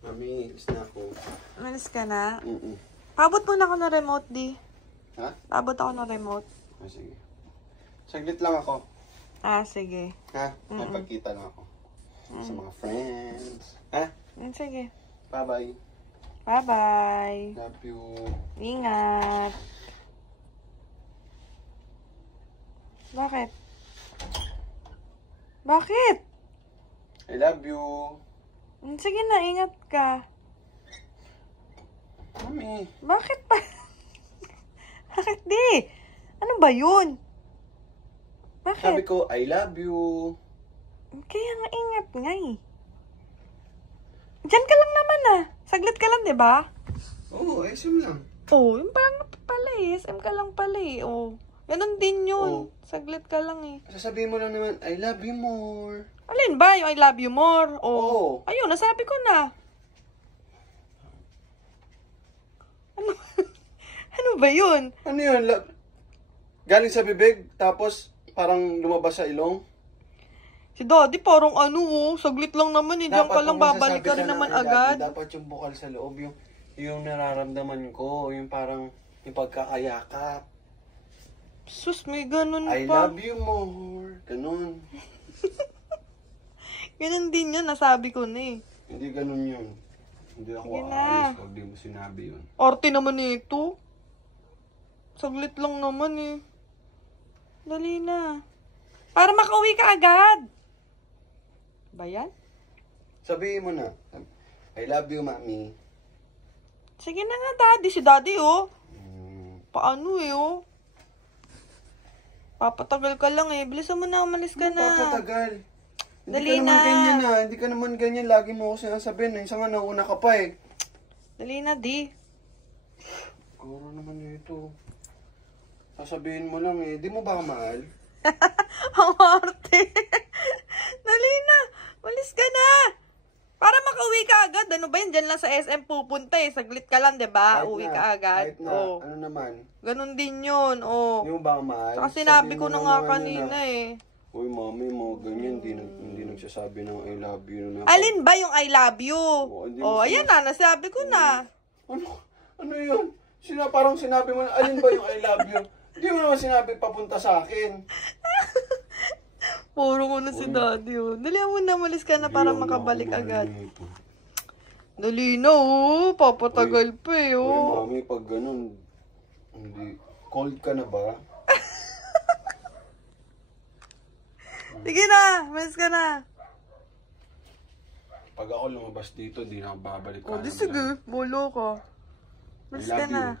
Mami, is na ako. Malis ka na? Paabot muna ako ng remote, di. Ha? Paabot ako ng remote. Sige. Saglit lang ako. Sige. Ha? Magpagkita lang ako. Sa mga friends. Ha? Sige. Bye-bye. Bye-bye. Love you. Ingat. Bakit? Bakit? I love you. Sige na, ingat ka. Mami. Bakit pa? Bakit di? Ano ba yun? Bakit? Sabi ko, I love you. Kaya nga ingat nga eh. Diyan ka lang naman ah. Saglit ka lang, di ba? Oo, SM lang. Oo, yung parang pala eh. SM ka lang pala eh. Oo. Ganun din yun. Saglit ka lang eh. Sasabihin mo lang naman, I love you more. Alin ba? Yung I love you more? Oo. Ayun, nasabi ko na. Ano? Ano ba yun? Ano yun? Galing sa bibig, tapos parang lumabas sa ilong? Si Daddy parang saglit lang naman eh. Diyan ka lang, babalik ka rin naman agad. Dapat yung bukal sa loob, yung nararamdaman ko, yung parang yung pagkakayakap. Sus, may ganun I pa. love you more. Ganun. Ganun din yun, nasabi ko na eh. Hindi ganun yun. Hindi ako Sige na. aalis pag di mo sinabi yun. Arte naman ito. Saglit lang naman eh. Dali na. Para makauwi ka agad. Ba yan? Sabihin mo na, I love you, Mami. Sige na nga, Daddy. Si Daddy, Paano eh, Papatagal ka lang eh. Bilisan mo na, umalis ka na. Papatagal. Dali Hindi ka na. naman ganyan Hindi ka naman ganyan. Lagi mo ako sinasabihin. Isa nga nauna ka pa eh. Dali na, di. Guro naman ito. Sasabihin mo lang eh. Di mo ba mahal? Ang arte. Dali na. Umalis ka na. Para makauwi ka agad. Ano ba yun? Diyan lang sa SM pupunta eh. Saglit ka lang, diba? Uwi ka agad. Kahit na. Ano naman? Ganun din yun. Di mo ba mahal? Saka sinabi ko na nga naman kanina eh. Uy, Mami, mga ganyan. Hindi nagsasabi ng I love you. Alin ba yung I love you? Ayan na. Nasabi ko na. Ano yun? Parang sinabi mo na, alin ba yung I love you? Hindi mo naman sinabi papunta sa akin. Puro ko na si Daddy, Dali mo na, malis ka na para makabalik agad. Dali na, Papatagal pa eh, Uy, Mami, pag ganun, hindi, cold ka na ba? Sige na, malis ka na. Pag ako lumabas dito, di na ako babalik ka. Di sige, bolo ka. Malis ka na.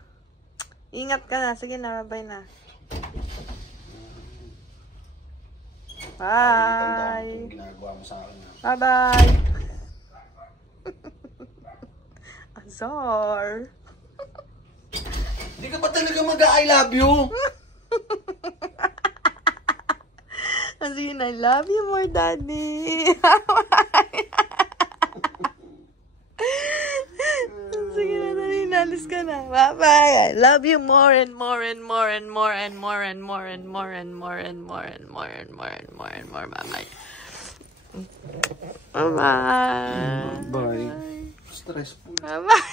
Ingat ka na, sige na, bye na. Bye. Ginagawa mo sa akin. Bye-bye. Azar. Hindi ka ba talaga mag-I love you? Sige na, I love you more, Daddy. Sige na, Daddy, nalis ka na. Bye-bye. I love you more and more and more and more and more and more and more and more and more and more and more and more and more. Bye-bye. Bye-bye. Bye. Stressful. Bye-bye.